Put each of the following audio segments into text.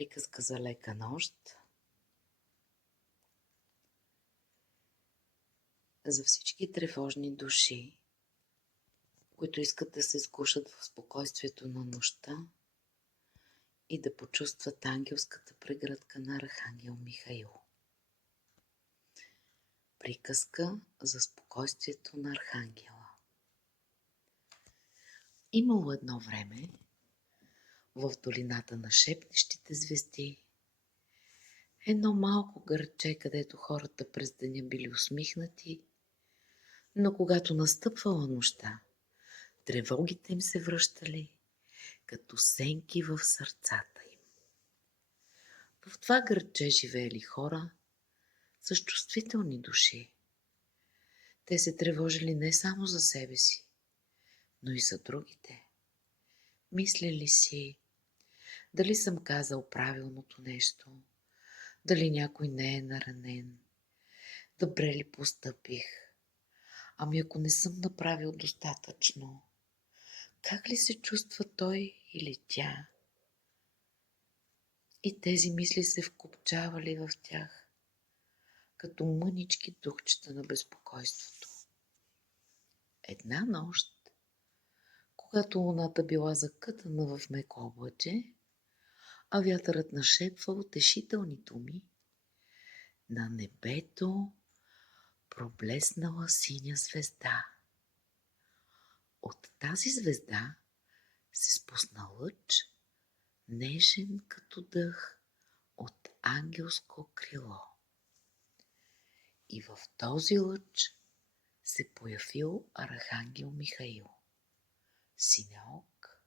Приказка за лека нощ. За всички тревожни души, които искат да се сгушат в спокойствието на нощта и да почувстват ангелската прегръдка на Архангел Михаил. Приказка за спокойствието на Архангела. Имало едно време в долината на шепнещите звезди едно малко градче, където хората през деня били усмихнати, но когато настъпвала нощта, тревогите им се връщали като сенки в сърцата им. В това градче живеели хора с чувствителни души. Те се тревожили не само за себе си, но и за другите. Мислили си, дали съм казал правилното нещо, дали някой не е наранен, добре ли постъпих, ами ако не съм направил достатъчно, как ли се чувства той или тя? И тези мисли се вкопчавали в тях, като мънички духчета на безпокойството. Една нощ, когато луната била закътана в меко облаче, а вятърът нашепвал утешителни думи, на небето проблеснала синя звезда. От тази звезда се спусна лъч, нежен като дъх от ангелско крило. И в този лъч се появил Архангел Михаил, синеок,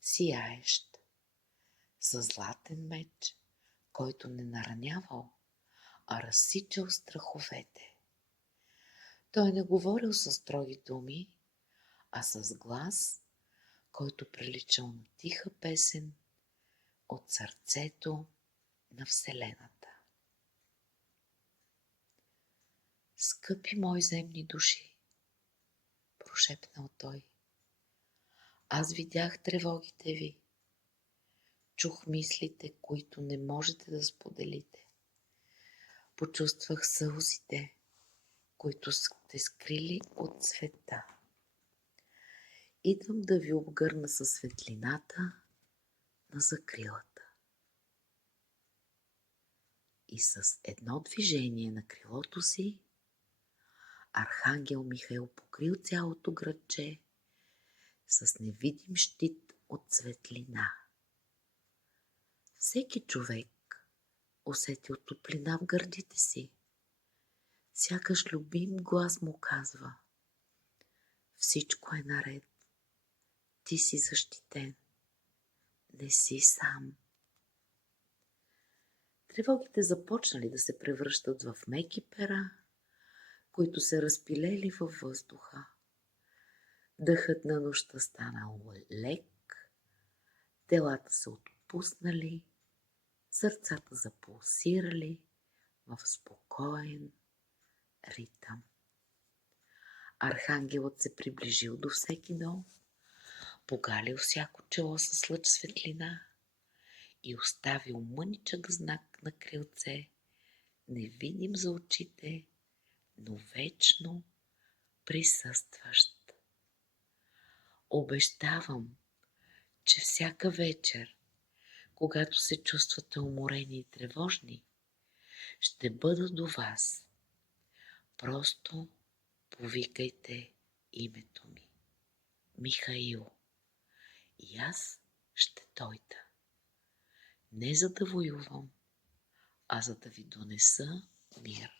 сияещ, със златен меч, който не наранявал, а разсичал страховете. Той не говорил със строги думи, а с глас, който приличал на тиха песен от сърцето на Вселената. Скъпи мои земни души, прошепнал той, аз видях тревогите ви, чух мислите, които не можете да споделите. Почувствах сълзите, които сте скрили от света. Идвам да ви обгърна със светлината на закрилата. И с едно движение на крилото си, Архангел Михаил покрил цялото градче с невидим щит от светлина. Всеки човек усетил топлина в гърдите си. Сякаш любим глас му казва: всичко е наред, ти си защитен, не си сам. Тревогите започнали да се превръщат в меки пера, които се разпилели във въздуха. Дъхът на нощта станал лек, телата се отпуснали, сърцата запулсирали в спокоен ритъм. Архангелът се приближил до всеки дом, погалил всяко чело с лъч светлина и оставил мъничък знак на крилце, невидим за очите, но вечно присъстващ. Обещавам, че всяка вечер, когато се чувствате уморени и тревожни, ще бъда до вас. Просто повикайте името ми, Михаил, и аз ще дойда. Не за да воювам, а за да ви донеса мир.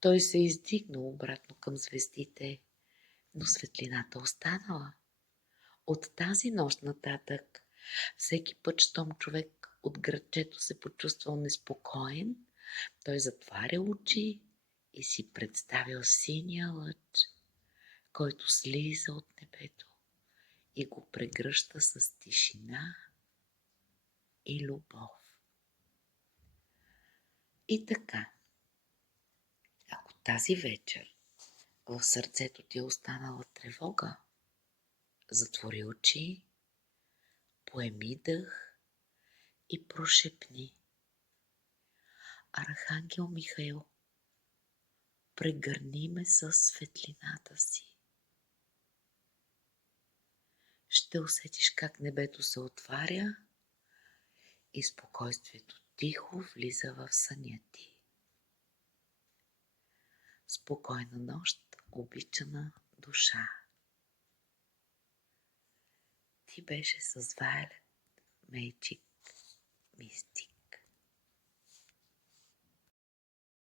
Той се издигнал обратно към звездите, но светлината останала. От тази нощ нататък, всеки път, щом човек от градчето се почувствал неспокоен, той затваря очи и си представил синия лъч, който слиза от небето и го прегръща с тишина и любов. И така, ако тази вечер в сърцето ти е останала тревога, затвори очи, поеми дъх и прошепни: Архангел Михаил, прегърни ме със светлината си. Ще усетиш как небето се отваря и спокойствието тихо влиза в съня ти. Спокойна нощ, обичана душа. Ти беше с Violet Magic Mystic.